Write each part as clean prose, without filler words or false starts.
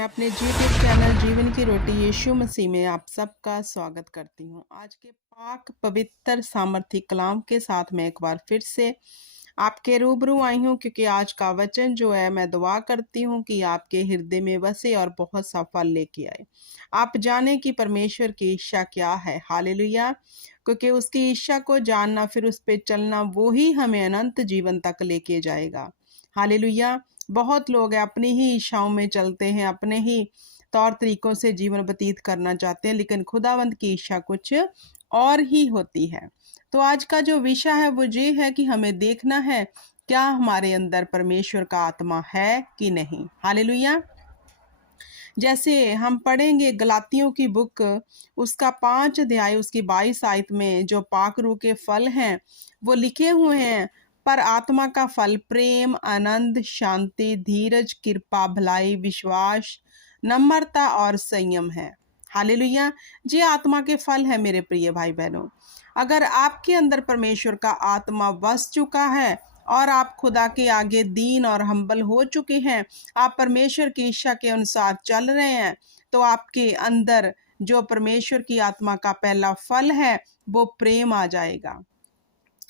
मैं अपने YouTube channel जीवन की रोटी यीशु मसीह में आप सबका स्वागत करती हूँ। आज के पाक पवित्र सामर्थी कलाम के साथ मैं एक बार फिर से आपके रूबरू आई हूँ, क्योंकि आज का वचन जो है मैं दुआ करती हूँ कि आपके हृदय में बसे और बहुत सा फल लेके आए। आप जाने कि परमेश्वर की इच्छा क्या है। हालेलुया। क्योंकि उसकी इच्छा को जानना, फिर उस पे चलना, वो ही हमें अनंत जीवन तक लेके जाएगा। हालेलुया। बहुत लोग अपनी ही इच्छाओं में चलते हैं, अपने ही तौर तरीकों से जीवन व्यतीत करना चाहते हैं, लेकिन खुदावंद की इच्छा कुछ और ही होती है। तो आज का जो विषय है वो ये है कि हमें देखना है क्या हमारे अंदर परमेश्वर का आत्मा है कि नहीं। हालेलुया। जैसे हम पढ़ेंगे गलातियों की बुक, उसका 5 अध्याय, उसकी 22 आयत में जो पाक रूह के फल हैं वो लिखे हुए हैं। पर आत्मा का फल प्रेम, आनंद, शांति, धीरज, कृपा, भलाई, विश्वास, नम्रता और संयम है। हालेलुया। ये आत्मा के फल है मेरे प्रिय भाई बहनों। अगर आपके अंदर परमेश्वर का आत्मा बस चुका है और आप खुदा के आगे दीन और हम्बल हो चुके हैं, आप परमेश्वर की इच्छा के अनुसार चल रहे हैं, तो आपके अंदर जो परमेश्वर की आत्मा का पहला फल है वो प्रेम आ जाएगा।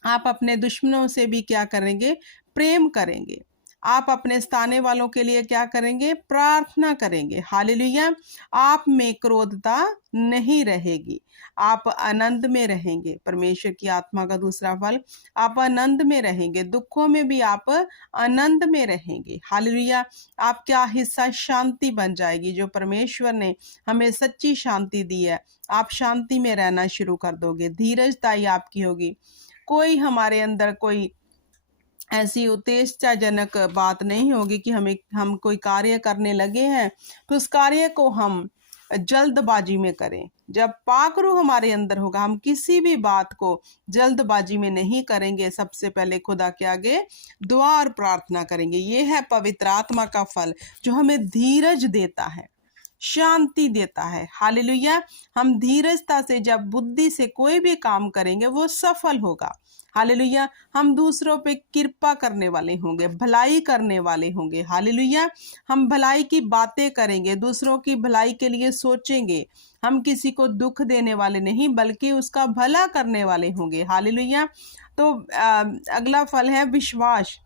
आप अपने दुश्मनों से भी क्या करेंगे? प्रेम करेंगे। आप अपने सताने वालों के लिए क्या करेंगे? प्रार्थना करेंगे। हालेलुया। आप में क्रोधता नहीं रहेगी, आप आनंद में रहेंगे। परमेश्वर की आत्मा का दूसरा फल, आप आनंद में रहेंगे। दुखों में भी आप आनंद में रहेंगे। हालेलुया। आपका हिस्सा शांति बन जाएगी। जो परमेश्वर ने हमें सच्ची शांति दी है, आप शांति में रहना शुरू कर दोगे। धीरजताई आपकी होगी। कोई हमारे अंदर कोई ऐसी उत्तेजनाजनक बात नहीं होगी कि हम कोई कार्य करने लगे हैं तो उस कार्य को हम जल्दबाजी में करें। जब पाक रूह हमारे अंदर होगा, हम किसी भी बात को जल्दबाजी में नहीं करेंगे। सबसे पहले खुदा के आगे दुआ और प्रार्थना करेंगे। ये है पवित्र आत्मा का फल, जो हमें धीरज देता है, शांति देता है। हालेलुया। हम धीरजता से जब बुद्धि से कोई भी काम करेंगे वो सफल होगा। हालेलुया। हम दूसरों पे कृपा करने वाले होंगे, भलाई करने वाले होंगे। हालेलुया। हम भलाई की बातें करेंगे, दूसरों की भलाई के लिए सोचेंगे। हम किसी को दुख देने वाले नहीं, बल्कि उसका भला करने वाले होंगे। हालेलुया। तो अगला फल है विश्वास।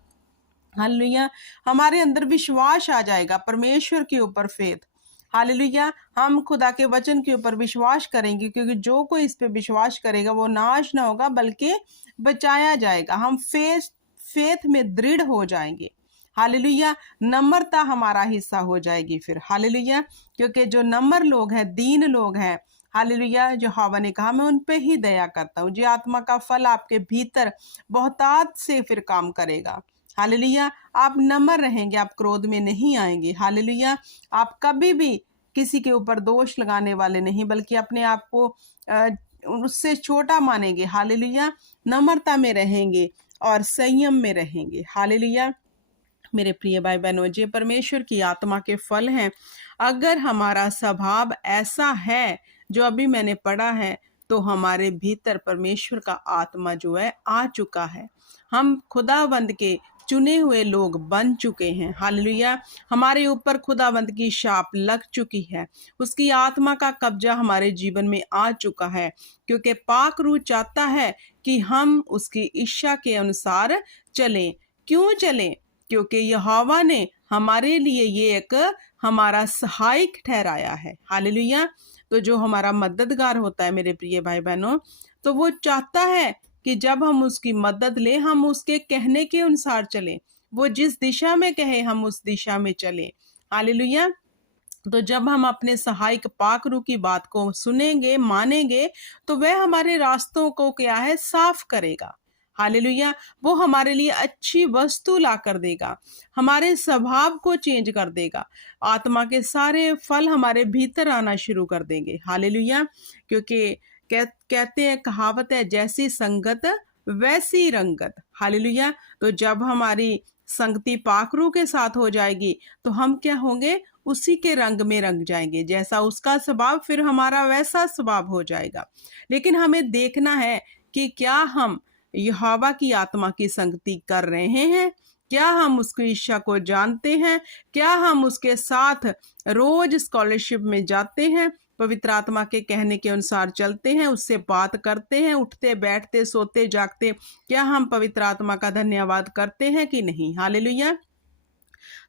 हालेलुया। हमारे अंदर विश्वास आ जाएगा परमेश्वर के ऊपर, फेथ। हालेलुया। हम खुदा के वचन के ऊपर विश्वास करेंगे, क्योंकि जो कोई इस पे विश्वास करेगा वो नाश ना होगा बल्कि बचाया जाएगा। हम फेथ में दृढ़ हो जाएंगे। हालेलुया। नम्रता हमारा हिस्सा हो जाएगी फिर। हालेलुया। क्योंकि जो नम्र लोग हैं, दीन लोग हैं, हालेलुया, जो हवा ने कहा मैं उन पे ही दया करता हूँ। जो आत्मा का फल आपके भीतर बहुतात से फिर काम करेगा। हालेलुया। आप नम्र रहेंगे, आप क्रोध में नहीं आएंगे। हालेलुया। आप कभी भी किसी के ऊपर दोष लगाने वाले नहीं, बल्कि अपने आप को उससे छोटा मानेंगे। हालेलुया। नम्रता में रहेंगे और संयम में रहेंगे। हालेलुया। मेरे प्रिय भाई बहनों, ये परमेश्वर की आत्मा के फल हैं। अगर हमारा स्वभाव ऐसा है जो अभी मैंने पढ़ा है, तो हमारे भीतर परमेश्वर का आत्मा जो है आ चुका है। हम खुदावंद के चुने हुए लोग बन चुके हैं। हालेलुया। हमारे ऊपर खुदावंद की शाप लग चुकी है, उसकी आत्मा का कब्जा हमारे जीवन में आ चुका है। क्योंकि पाक रूह चाहता है कि हम उसकी इच्छा के अनुसार चलें। क्यों चलें? क्योंकि यहोवा ने हमारे लिए ये एक हमारा सहायक ठहराया है। हालेलुया। तो जो हमारा मददगार होता है मेरे प्रिय भाई बहनों, तो वो चाहता है कि जब हम उसकी मदद लें, हम उसके कहने के अनुसार चलें। वो जिस दिशा में कहे हम उस दिशा में चलें। हालेलुया। तो जब हम अपने सहायक पाक रूह की बात को सुनेंगे, मानेंगे, तो वह हमारे रास्तों को क्या है? साफ करेगा। हालेलुया। वो हमारे लिए अच्छी वस्तु ला कर देगा, हमारे स्वभाव को चेंज कर देगा। आत्मा के सारे फल हमारे भीतर आना शुरू कर देंगे। हालेलुया। क्योंकि कहते हैं, कहावत है, जैसी संगत वैसी रंगत। हालेलुया। तो जब हमारी संगति पाक रूह के साथ हो जाएगी, तो हम क्या होंगे? उसी के रंग में रंग जाएंगे। जैसा उसका स्वभाव, फिर हमारा वैसा स्वभाव हो जाएगा। लेकिन हमें देखना है कि क्या हम यहोवा की आत्मा की संगति कर रहे हैं, क्या हम उसकी इच्छा को जानते हैं? क्या हम उसके साथ रोज स्कॉलरशिप में जाते हैं, पवित्र आत्मा के कहने के अनुसार चलते हैं, उससे बात करते हैं, उठते बैठते सोते जागते क्या हम पवित्र आत्मा का धन्यवाद करते हैं कि नहीं? हालेलुया।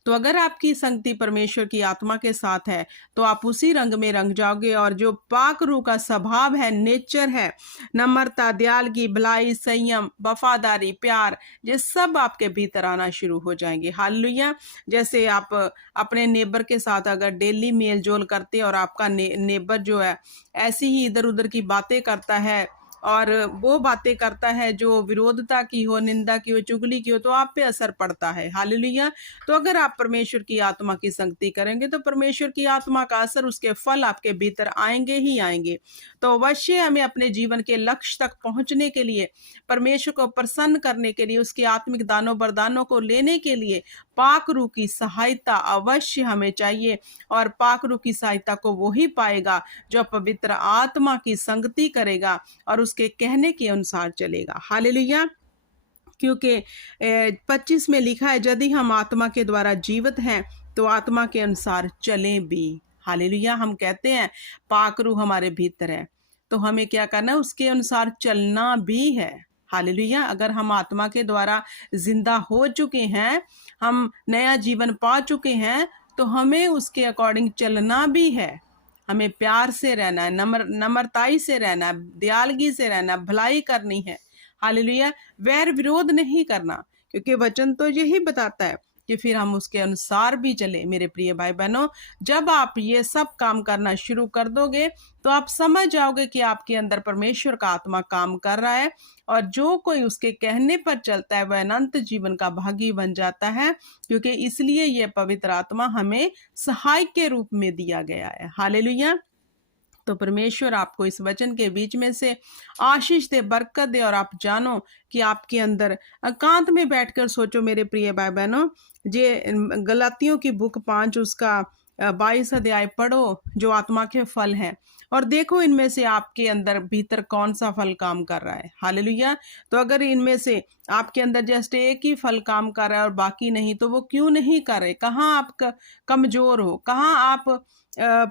तो अगर आपकी संगति परमेश्वर की आत्मा के साथ है तो आप उसी रंग में रंग जाओगे, और जो पाक रूह का स्वभाव है, नेचर है, नम्रता, दयालगी, भलाई, संयम, वफादारी, प्यार, ये सब आपके भीतर आना शुरू हो जाएंगे। हालेलुया। जैसे आप अपने नेबर के साथ अगर डेली मेल जोल करते और आपका नेबर जो है ऐसी ही इधर उधर की बातें करता है, और वो बातें करता है जो विरोधता की हो, निंदा की हो, चुगली की हो, तो आप पे असर पड़ता है। हालेलुया। तो अगर आप परमेश्वर की आत्मा की संगति करेंगे तो परमेश्वर की आत्मा का असर, उसके फल आपके भीतर आएंगे ही आएंगे। तो अवश्य हमें अपने जीवन के लक्ष्य तक पहुंचने के लिए, परमेश्वर को प्रसन्न करने के लिए, उसके आत्मिक दानों वरदानों को लेने के लिए पाक रूह की सहायता अवश्य हमें चाहिए। और पाक रूह की सहायता को वो ही पाएगा जो पवित्र आत्मा की संगति करेगा और उसके कहने के अनुसार चलेगा। हालेलुया। क्योंकि 25 में लिखा है, यदि हम आत्मा के द्वारा जीवित हैं तो आत्मा के अनुसार चलें भी। हालेलुया। हम कहते हैं पाक रूह हमारे भीतर है, तो हमें क्या करना है? उसके अनुसार चलना भी है। हालेलुया। अगर हम आत्मा के द्वारा जिंदा हो चुके हैं, हम नया जीवन पा चुके हैं, तो हमें उसके अकॉर्डिंग चलना भी है। हमें प्यार से रहना है, नम्रताई से रहना है, दयालगी से रहना है, भलाई करनी है। हालेलुया। वैर विरोध नहीं करना, क्योंकि वचन तो यही बताता है कि फिर हम उसके अनुसार भी चले। मेरे प्रिय भाई बहनों, जब आप ये सब काम करना शुरू कर दोगे तो आप समझ जाओगे कि आपके अंदर परमेश्वर का आत्मा काम कर रहा है, और जो कोई उसके कहने पर चलता है वह अनंत जीवन का भागी बन जाता है, क्योंकि इसलिए यह पवित्र आत्मा हमें सहायक के रूप में दिया गया है। हालेलुया। तो परमेश्वर आपको इस वचन के बीच में से आशीष दे, बरकत दे, और आप जानो कि आपके अंदर एकांत में बैठकर सोचो मेरे प्रिय भाई बहनों, ये गलातियों की बुक 5 उसका 22 अध्याय पढ़ो, जो आत्मा के फल हैं, और देखो इनमें से आपके अंदर भीतर कौन सा फल काम कर रहा है। हालेलुया। तो अगर इनमें से आपके अंदर जस्ट एक ही फल काम कर रहा है और बाकी नहीं, तो वो क्यों नहीं कर रहे? कहाँ आप कमजोर हो? कहाँ आप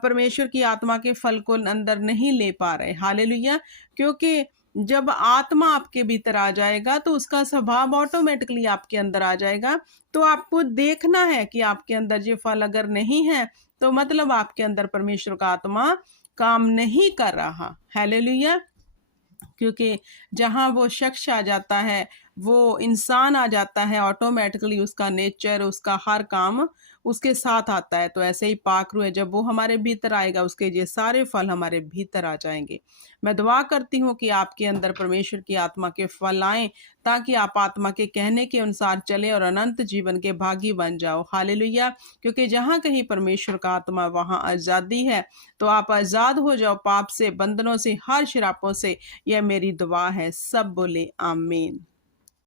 परमेश्वर की आत्मा के फल को अंदर नहीं ले पा रहे? हालेलुया। क्योंकि जब आत्मा आपके भीतर आ जाएगा तो उसका स्वभाव ऑटोमेटिकली आपके अंदर आ जाएगा। तो आपको देखना है कि आपके अंदर ये फल अगर नहीं है तो मतलब आपके अंदर परमेश्वर का आत्मा काम नहीं कर रहा। हालेलुया। क्योंकि जहाँ वो शख्स आ जाता है, वो इंसान आ जाता है, ऑटोमेटिकली उसका नेचर, उसका हर काम उसके साथ आता है। तो ऐसे ही पाक रूह है, जब वो हमारे भीतर आएगा उसके ये सारे फल हमारे भीतर आ जाएंगे। मैं दुआ करती हूँ कि आपके अंदर परमेश्वर की आत्मा के फल आएं, ताकि आप आत्मा के कहने के अनुसार चले और अनंत जीवन के भागी बन जाओ। हालेलुया। क्योंकि जहाँ कहीं परमेश्वर का आत्मा वहाँ आज़ादी है। तो आप आज़ाद हो जाओ पाप से, बंधनों से, हर शरापों से। यह मेरी दुआ है। सब बोले आमीन।